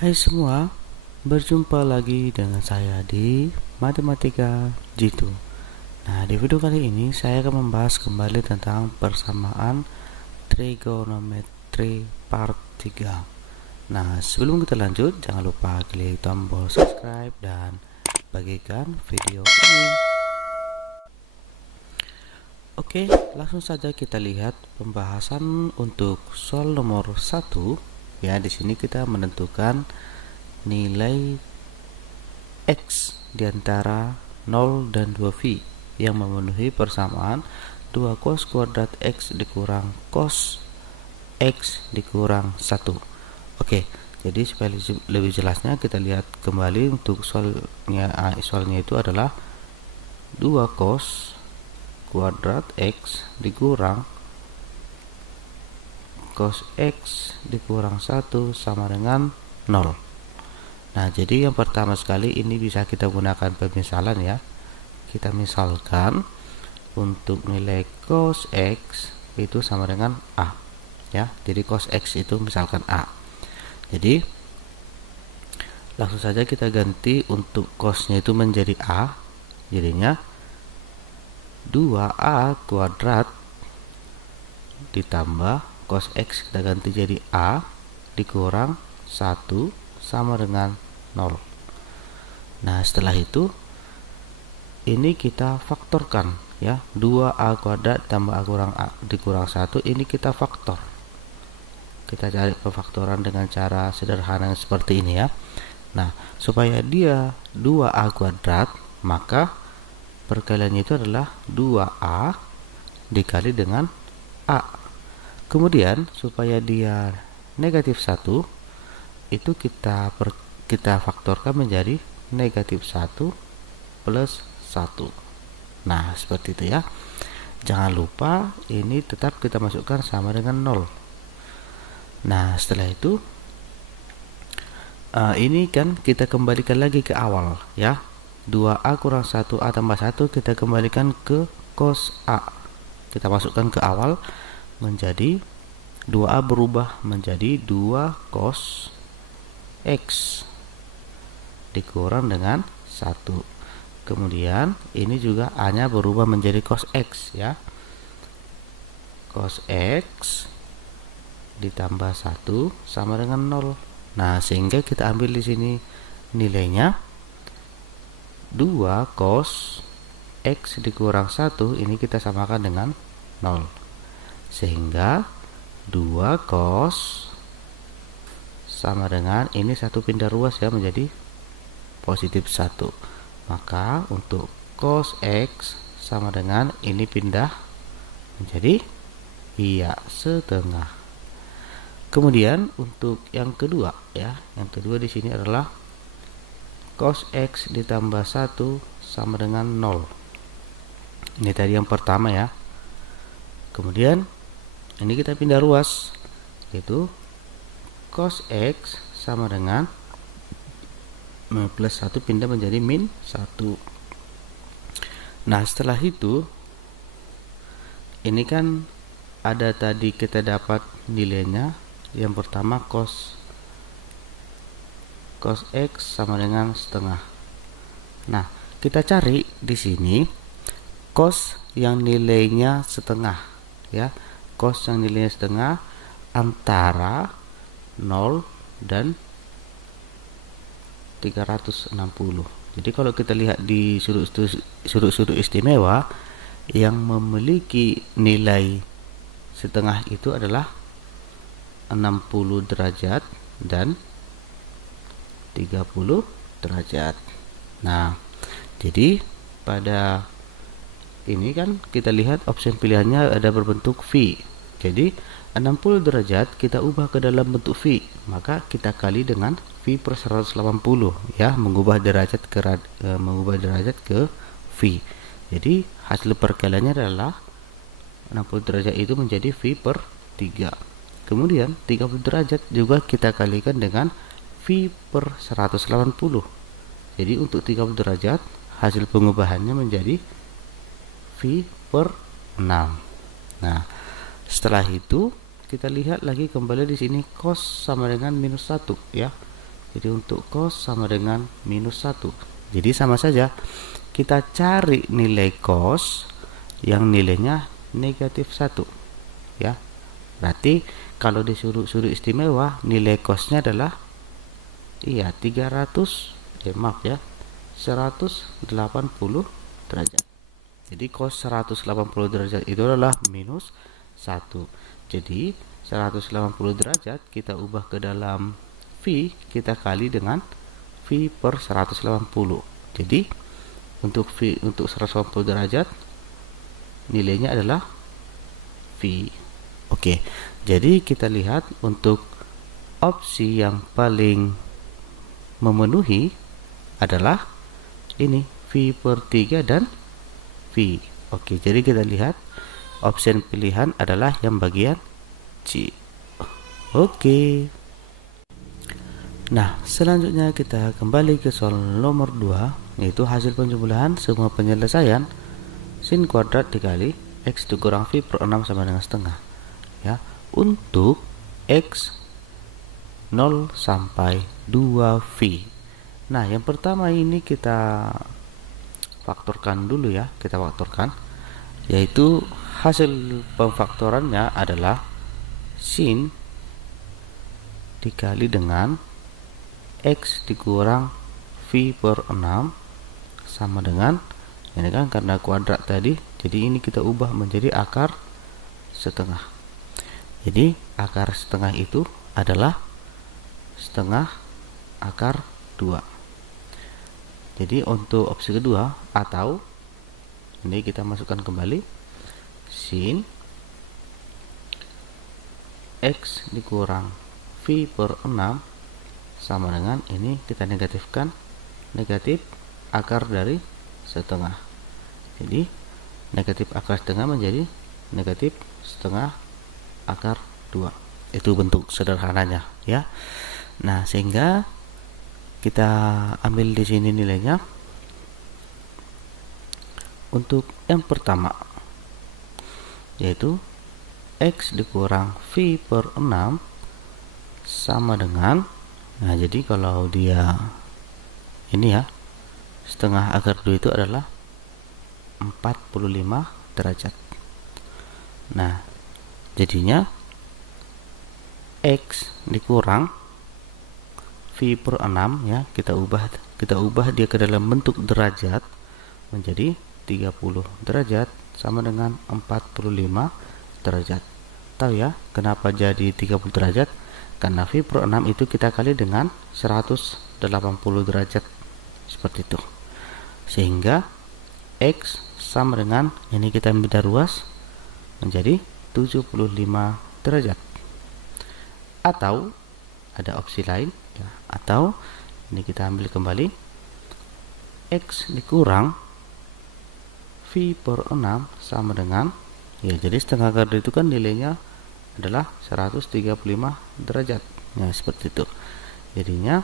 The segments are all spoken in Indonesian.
Hai semua, berjumpa lagi dengan saya di Matematika Jitu. Nah, di video kali ini saya akan membahas kembali tentang persamaan trigonometri part 3. Nah, sebelum kita lanjut, jangan lupa klik tombol subscribe dan bagikan video ini. Oke, langsung saja kita lihat pembahasan untuk soal nomor 1. Ya, di sini kita menentukan nilai X di antara 0 dan 2V yang memenuhi persamaan 2 cos kuadrat X dikurang cos X dikurang 1. Oke, jadi supaya lebih jelasnya kita lihat kembali untuk soalnya itu adalah 2 cos kuadrat X dikurang cos X dikurang 1 sama dengan 0. Nah, jadi yang pertama sekali ini bisa kita gunakan pemisalan ya. Kita misalkan untuk nilai cos X itu sama dengan A ya. Jadi cos X itu misalkan A. Jadi langsung saja kita ganti untuk cosnya itu menjadi A. Jadinya 2A kuadrat ditambah cos X kita ganti jadi A dikurang 1 sama dengan 0. Nah, setelah itu ini kita faktorkan ya. 2A kuadrat tambah A kurang A dikurang 1 ini kita faktor. Kita cari pemfaktoran dengan cara sederhana seperti ini ya. Nah, supaya dia 2A kuadrat, maka perkaliannya itu adalah 2A dikali dengan A. Kemudian supaya dia negatif 1 itu kita faktorkan menjadi negatif 1 plus 1. Nah, seperti itu ya. Jangan lupa ini tetap kita masukkan sama dengan 0. Nah, setelah itu ini kan kita kembalikan lagi ke awal ya. 2A kurang 1A tambah 1 kita kembalikan ke cos A. Kita masukkan ke awal menjadi 2A berubah menjadi 2 cos X dikurang dengan 1. Kemudian ini juga A nya berubah menjadi cos X ya. Cos X ditambah 1 sama dengan 0. Nah, sehingga kita ambil di sini nilainya 2 cos X dikurang 1 ini kita samakan dengan 0. Sehingga 2 cos sama dengan ini satu pindah ruas ya menjadi positif 1. Maka untuk cos X sama dengan ini pindah menjadi setengah. Kemudian untuk yang kedua ya, yang kedua di sini adalah cos X ditambah 1 sama dengan 0. Ini tadi yang pertama ya. Kemudian ini kita pindah ruas, yaitu cos X sama dengan plus 1 pindah menjadi min 1. Nah, setelah itu ini kan ada tadi kita dapat nilainya. Yang pertama cos X sama dengan setengah. Nah, kita cari di sini cos yang nilainya setengah ya. Cos yang nilainya setengah antara 0 dan 360. Jadi kalau kita lihat di sudut istimewa yang memiliki nilai setengah itu adalah 60 derajat dan 30 derajat. Nah, jadi pada ini kan kita lihat opsi pilihannya ada berbentuk V. Jadi 60 derajat kita ubah ke dalam bentuk V, maka kita kali dengan V per 180 ya, mengubah derajat ke V. Jadi hasil perkaliannya adalah 60 derajat itu menjadi V per 3. Kemudian 30 derajat juga kita kalikan dengan V per 180. Jadi untuk 30 derajat hasil pengubahannya menjadi V per 6. Nah, setelah itu kita lihat lagi kembali di sini cos sama dengan minus 1 ya. Jadi untuk cos sama dengan minus 1. Jadi sama saja, kita cari nilai cos yang nilainya negatif 1 ya. Berarti kalau disuruh istimewa, nilai cosnya adalah 180 derajat. Jadi cos 180 derajat itu adalah minus 1. Jadi 180 derajat kita ubah ke dalam V, kita kali dengan V per 180. Jadi untuk V untuk 180 derajat nilainya adalah V. Oke, jadi kita lihat untuk opsi yang paling memenuhi adalah ini V per 3 dan V. Oke, jadi kita lihat opsi pilihan adalah yang bagian C. Oke. Nah, selanjutnya kita kembali ke soal nomor 2, yaitu hasil penjumlahan semua penyelesaian sin kuadrat dikali X dikurang V per 6 sama dengan setengah ya, untuk X 0 sampai 2V. Nah, yang pertama ini kita faktorkan dulu ya, kita faktorkan, yaitu hasil pemfaktorannya adalah sin dikali dengan X dikurang V per 6 sama dengan ini kan karena kuadrat tadi, jadi ini kita ubah menjadi akar setengah. Jadi akar setengah itu adalah setengah akar 2. Jadi untuk opsi kedua, atau ini kita masukkan kembali sin X dikurang V per 6 sama dengan ini kita negatifkan, negatif akar dari setengah. Jadi negatif akar setengah menjadi negatif setengah akar 2. Itu bentuk sederhananya ya. Nah, sehingga kita ambil di sini nilainya. Untuk yang pertama yaitu X dikurang V per 6 sama dengan, nah jadi kalau dia ini ya, setengah akar 2 itu adalah 45 derajat. Nah, jadinya X dikurang V per 6 ya, kita ubah dia ke dalam bentuk derajat menjadi 30 derajat sama dengan 45 derajat. Tahu ya kenapa jadi 30 derajat? Karena V per 6 itu kita kali dengan 180 derajat seperti itu, sehingga X sama dengan ini kita beda ruas menjadi 75 derajat. Atau ada opsi lain ya, atau ini kita ambil kembali X dikurang V per 6 sama dengan ya, jadi setengah akar itu kan nilainya adalah 135 derajat ya, seperti itu. Jadinya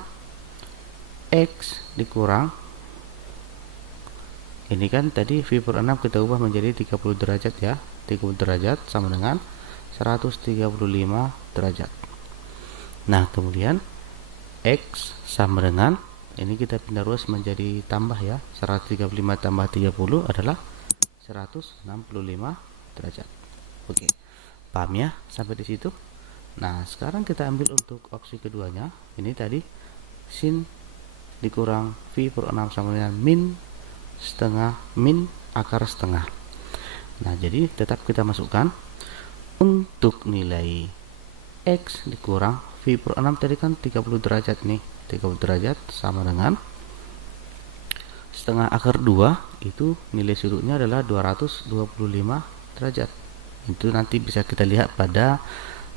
X dikurang ini kan tadi V per 6 kita ubah menjadi 30 derajat ya, 30 derajat sama dengan 135 derajat. Nah, kemudian X sama dengan ini kita pindah ruas menjadi tambah ya, 135 tambah 30 adalah 165 derajat. Oke, paham ya sampai di situ? Nah, sekarang kita ambil untuk opsi keduanya. Ini tadi sin dikurang V per 6 sama dengan min akar setengah. Nah, jadi tetap kita masukkan untuk nilai X dikurang V per 6 tadi kan 30 derajat nih, 30 derajat sama dengan setengah akar 2 itu nilai sudutnya adalah 225 derajat. Itu nanti bisa kita lihat pada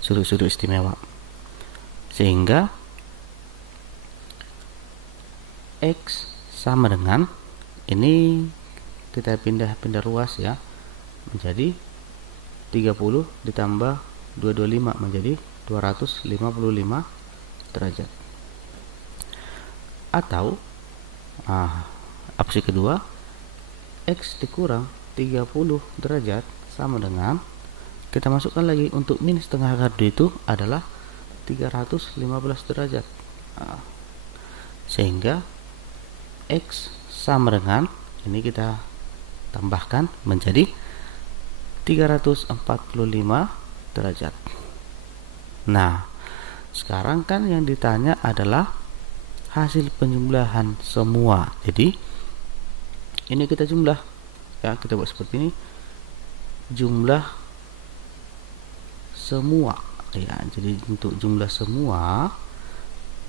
sudut-sudut istimewa. Sehingga X sama dengan ini kita pindah ruas ya menjadi 30 ditambah 225 menjadi 255 derajat. Atau opsi kedua X dikurang 30 derajat sama dengan kita masukkan lagi untuk min setengah akar 2 itu adalah 315 derajat. sehingga X sama dengan, ini kita tambahkan menjadi 345 derajat. Nah, sekarang kan yang ditanya adalah hasil penjumlahan semua. Jadi ini kita jumlah ya, kita buat seperti ini, jumlah semua ya. Jadi untuk jumlah semua,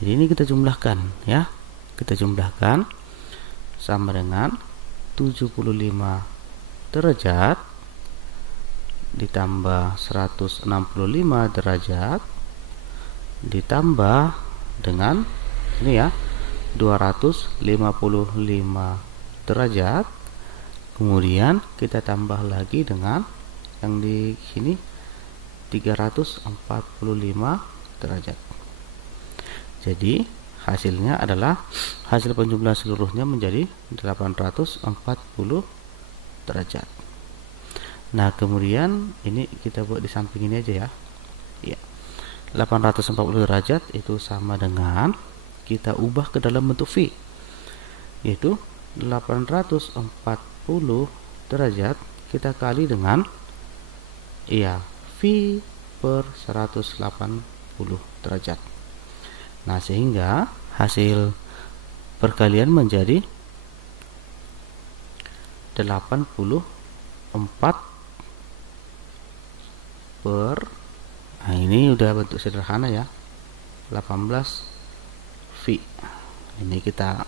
jadi ini kita jumlahkan ya, kita jumlahkan sama dengan 75 derajat ditambah 165 derajat ditambah dengan ini ya 255 derajat, kemudian kita tambah lagi dengan yang di sini 345 derajat. Jadi hasilnya adalah, hasil penjumlahan seluruhnya menjadi 840 derajat. Nah, kemudian ini kita buat di samping ini aja ya. Ya. 840 derajat itu sama dengan, kita ubah ke dalam bentuk V, yaitu 840 derajat kita kali dengan ya V per 180 derajat. Nah, sehingga hasil perkalian menjadi 84 per, nah ini udah bentuk sederhana ya, 18 V. Ini kita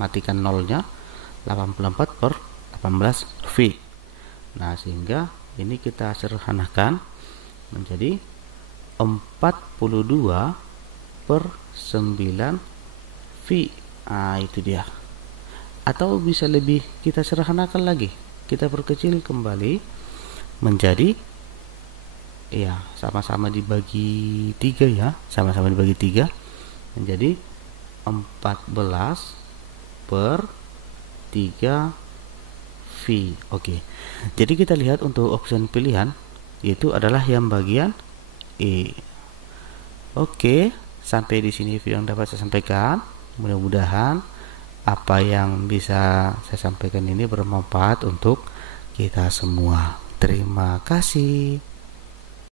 matikan nolnya, 84 per 18 V. Nah, sehingga ini kita sederhanakan menjadi 42 per 9 V. Nah, itu dia. Atau bisa lebih kita sederhanakan lagi, kita perkecil kembali menjadi ya sama-sama dibagi 3 ya, sama-sama dibagi 3 menjadi 14 per 3 V. Oke. Jadi kita lihat untuk opsi pilihan yaitu adalah yang bagian E. Oke, sampai di sini video yang dapat saya sampaikan. Mudah-mudahan apa yang bisa saya sampaikan ini bermanfaat untuk kita semua. Terima kasih.